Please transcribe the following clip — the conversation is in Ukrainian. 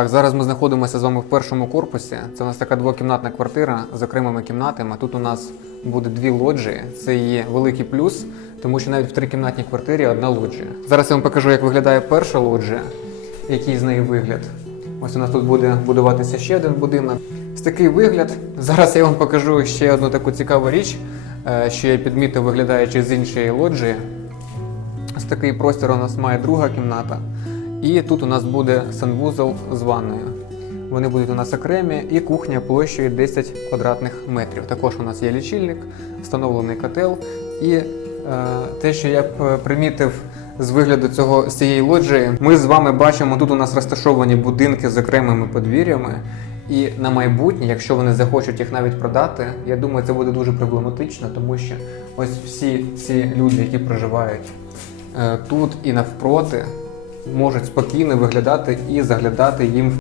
Так, зараз ми знаходимося з вами в першому корпусі. Це у нас така двокімнатна квартира з окремими кімнатами. Тут у нас буде дві лоджії. Це є великий плюс, тому що навіть в трикімнатній квартирі одна лоджія. Зараз я вам покажу, як виглядає перша лоджія, який з неї вигляд. Ось у нас тут буде будуватися ще один будинок. Ось такий вигляд. Зараз я вам покажу ще одну таку цікаву річ, е, що я підмітив, виглядаючи з іншої лоджії. Ось такий простір у нас має друга кімната. І тут у нас буде санвузол з ванною. Вони будуть у нас окремі, і кухня площею 10 квадратних метрів. Також у нас є лічильник, встановлений котел. І е, те, що я б е, примітив з вигляду цього з цієї лоджії, ми з вами бачимо, тут у нас розташовані будинки з окремими подвір'ями. І на майбутнє, якщо вони захочуть їх навіть продати, я думаю, це буде дуже проблематично, тому що ось всі ці люди, які проживають е, тут і навпроти, можуть спокійно виглядати і заглядати їм в